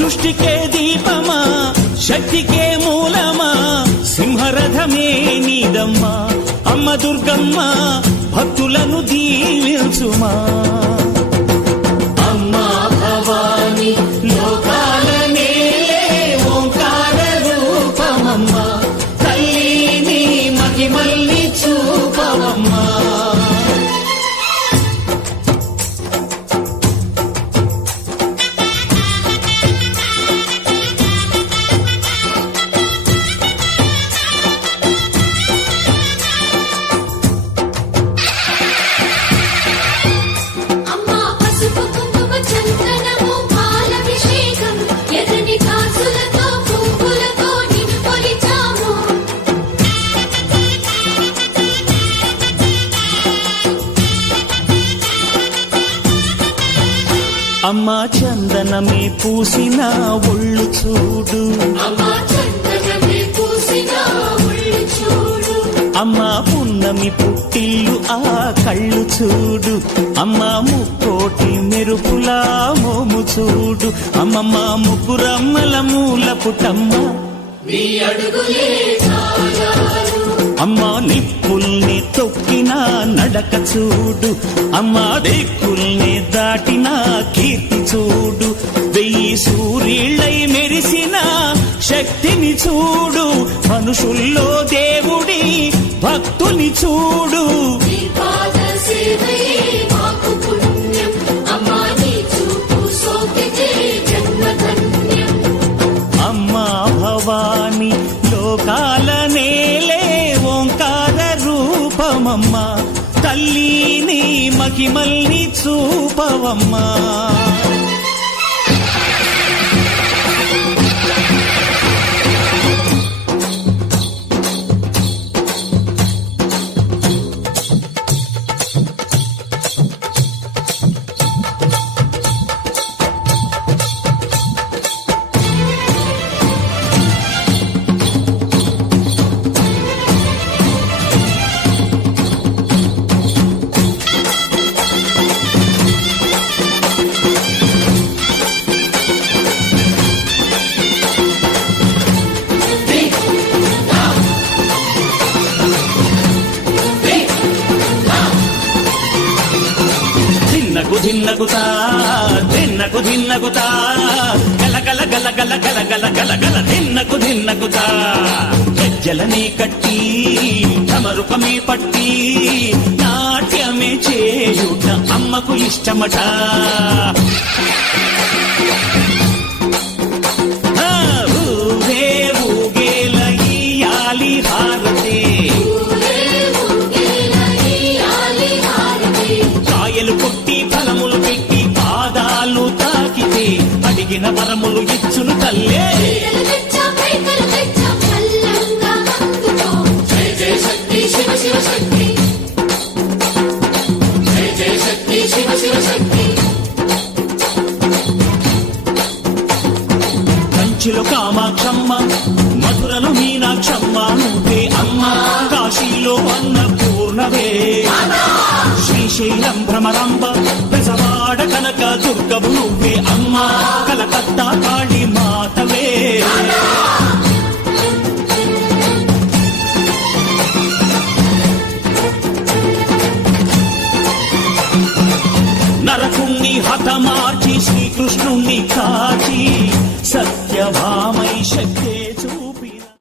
సృష్టికే దీపమా శక్తికే మూలమా సింహరథమే నీదమ్మా అమ్మ దుర్గమ్మ భక్తులను దీవించుమా అమ్మా భవాని లోకాల నేలే ఓంకార రూపమమ్మా తల్లిని మహిమల్ని చూపవమ్మా అమ్మా చందనమే పూసిన ఒళ్ళు చూడు అమ్మా పున్నమి పుట్టిల్లు ఆ కళ్ళు చూడు అమ్మా ముక్కోటి మెరుపులా మోము చూడు అమ్మమ్మ ముగ్గురమ్మల మూల పుట్టమ్మ అమ్మా నిప్పుల్ని తొక్కిన నడక చూడు అమ్మా దిక్కుల్ని దాటిన కీర్తి చూడు వెయ్యి సూర్యుళ్ళై మెరిసిన శక్తిని చూడు మనుషుల్లో దేవుడి భక్తుని చూడు అమ్మా భవాని లోకాల నేలే ఓంకార రూపమమ్మా తల్లిని మహిమల్ని చూపవమ్మా ధిన్నగుతా ధిన్నకు ధిన్నగుతా గల గల గల గల గల గల గల గల ధిన్నగుతా గజ్జలనే కట్టి తమరుపమే పట్టి నాట్యమే చేయుట అమ్మకు ఇష్టమట ఊరే ఊగేల ఇయ్యాలి హారతే కాయలు కొట్టి ఫలములు పెట్టి పాదాలు తాకితే అడిగిన వరములు ఇచ్చును తల్లే కంచిలో కామాక్షమ్మ మధురలో మీనాక్షమ్మ నువ్వే అమ్మ కాశీలో అన్నపూర్ణవే శ్రీశైలం భ్రమరాంబ పెసవాడ కనక దుర్గవు నువ్వే అమ్మ కలకత్తా కాళీ మాతవే నరకుణ్ణి హతమార్చి శ్రీకృష్ణుణ్ణి కాచి